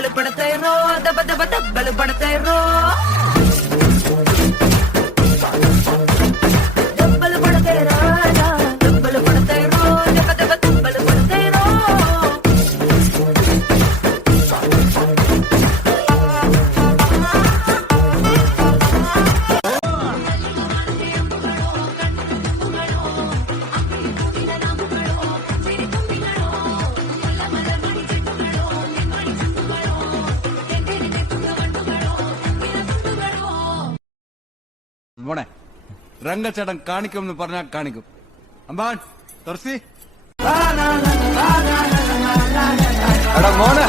ದಬ್ಬಲು ಪಡ್ತಾ ಇರೋ ದಬ್ಬ ದಬ್ಬ ದಬ್ಬಲು ಪಡ್ತಾ ಇರೋ ದಬ್ಬಲು ಪಡ್ತಾ ಇರೋ ದಬ್ಬಲು ಪಡ್ತಾ ಇರೋ ದಬ್ಬ ದಬ್ಬ ದಬ್ಬಲು ಪಡ್ತಾ ಇರೋ മോനെ രംഗച്ചേട്ടൻ കാണിക്കുമെന്ന് പറഞ്ഞാൽ കാണിക്കും അമ്പാൻ തുറസി മോനെ